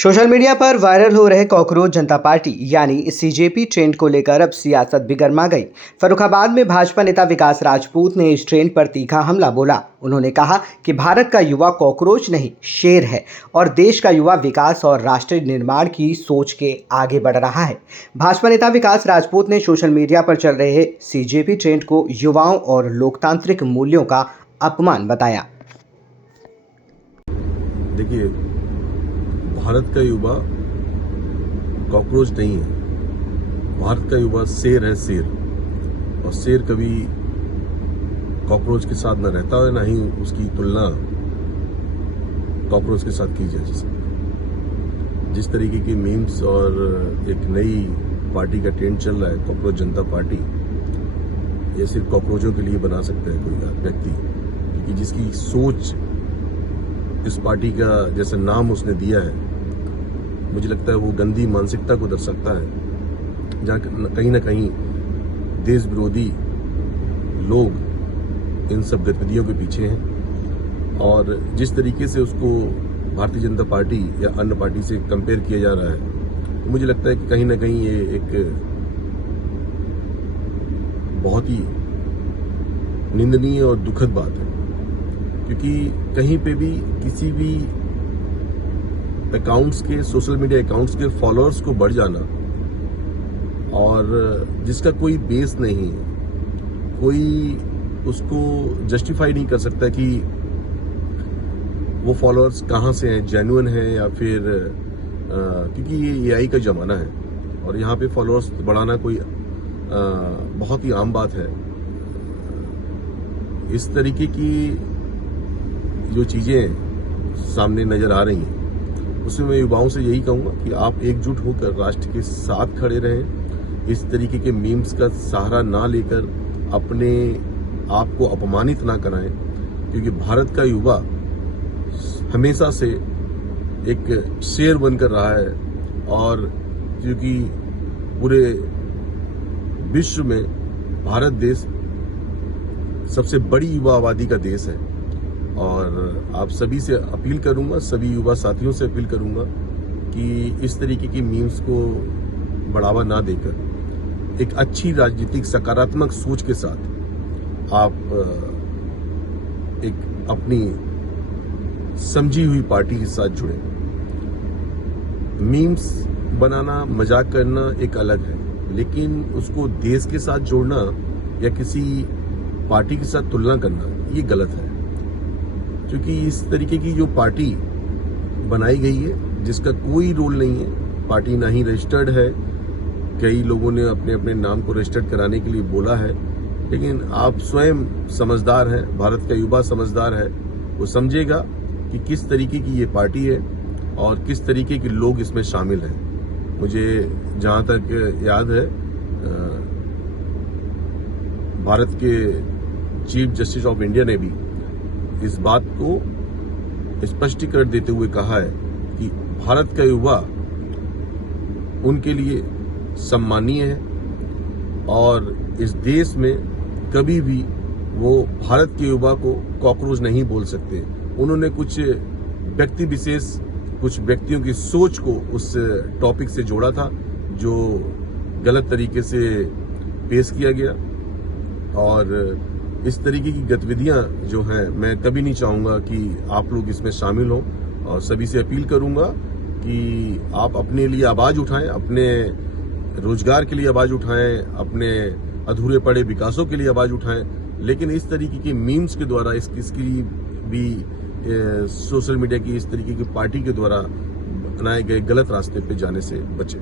Social media पर viral हो रहे कॉकरोच जनता पार्टी यानी सीजेपी ट्रेंड को लेकर अब सियासत भी गर्मा गई। फर्रुखाबाद में भाजपा नेता विकास राजपूत ने इस ट्रेंड पर तीखा हमला बोला। उन्होंने कहा कि भारत का युवा कॉकरोच नहीं शेर है और देश का युवा विकास और राष्ट्र निर्माण की सोच के आगे बढ़ रहा है। भाजपा नेता विकास राजपूत ने सोशल मीडिया पर चल रहे सीजेपी ट्रेंड को युवाओं और लोकतांत्रिक मूल्यों का अपमान बताया। देखिए, भारत का युवा कॉकरोच नहीं है। भारत का युवा शेर है, शेर। और शेर कभी कॉकरोच के साथ न रहता है, ना ही उसकी तुलना कॉकरोच के साथ की जा सकती। जिस तरीके की मीम्स और एक नई पार्टी का ट्रेंड चल रहा है, कॉकरोच जनता पार्टी, ये सिर्फ कॉकरोचों के लिए बना सकता है कोई व्यक्ति, क्योंकि जिसकी सोच इस पार्टी का जैसे नाम उसने दिया है, मुझे लगता है वो गंदी मानसिकता को दर्शाता है, जहाँ कहीं ना कहीं देश विरोधी लोग इन सब गतिविधियों के पीछे हैं। और जिस तरीके से उसको भारतीय जनता पार्टी या अन्य पार्टी से कंपेयर किया जा रहा है, तो मुझे लगता है कि कहीं ना कहीं ये एक बहुत ही निंदनीय और दुखद बात है, क्योंकि कहीं पे भी किसी भी अकाउंट्स के, सोशल मीडिया अकाउंट्स के फॉलोअर्स को बढ़ जाना और जिसका कोई बेस नहीं है, कोई उसको जस्टिफाई नहीं कर सकता कि वो फॉलोअर्स कहाँ से हैं, जेन्युइन है या फिर क्योंकि ये एआई का जमाना है और यहाँ पे फॉलोअर्स बढ़ाना कोई बहुत ही आम बात है। इस तरीके की जो चीजें सामने नजर आ रही हैं, उसमें मैं युवाओं से यही कहूंगा कि आप एकजुट होकर राष्ट्र के साथ खड़े रहें। इस तरीके के मीम्स का सहारा ना लेकर अपने आप को अपमानित ना कराएं, क्योंकि भारत का युवा हमेशा से एक शेर बनकर रहा है और क्योंकि पूरे विश्व में भारत देश सबसे बड़ी युवा आबादी का देश है। और आप सभी से अपील करूंगा, सभी युवा साथियों से अपील करूंगा कि इस तरीके की मीम्स को बढ़ावा ना देकर एक अच्छी राजनीतिक सकारात्मक सोच के साथ आप एक अपनी समझी हुई पार्टी के साथ जुड़े। मीम्स बनाना, मजाक करना एक अलग है, लेकिन उसको देश के साथ जोड़ना या किसी पार्टी के साथ तुलना करना ये गलत है, क्योंकि इस तरीके की जो पार्टी बनाई गई है जिसका कोई रोल नहीं है, पार्टी ना ही रजिस्टर्ड है। कई लोगों ने अपने अपने नाम को रजिस्टर्ड कराने के लिए बोला है, लेकिन आप स्वयं समझदार हैं, भारत का युवा समझदार है, वो समझेगा कि किस तरीके की ये पार्टी है और किस तरीके के लोग इसमें शामिल हैं। मुझे जहां तक याद है, भारत के चीफ जस्टिस ऑफ इंडिया ने भी इस बात को स्पष्टीकरण देते हुए कहा है कि भारत का युवा उनके लिए सम्मानीय है और इस देश में कभी भी वो भारत के युवा को कॉकरोच नहीं बोल सकते। उन्होंने कुछ व्यक्ति विशेष, कुछ व्यक्तियों की सोच को उस टॉपिक से जोड़ा था जो गलत तरीके से पेश किया गया। और इस तरीके की गतिविधियां जो हैं, मैं कभी नहीं चाहूंगा कि आप लोग इसमें शामिल हों और सभी से अपील करूंगा कि आप अपने लिए आवाज उठाएं, अपने रोजगार के लिए आवाज उठाएं, अपने अधूरे पड़े विकासों के लिए आवाज उठाएं, लेकिन इस तरीके की मीम्स के द्वारा इसकी भी सोशल मीडिया की इस तरीके की पार्टी के द्वारा बनाए गए गलत रास्ते पे जाने से बचें।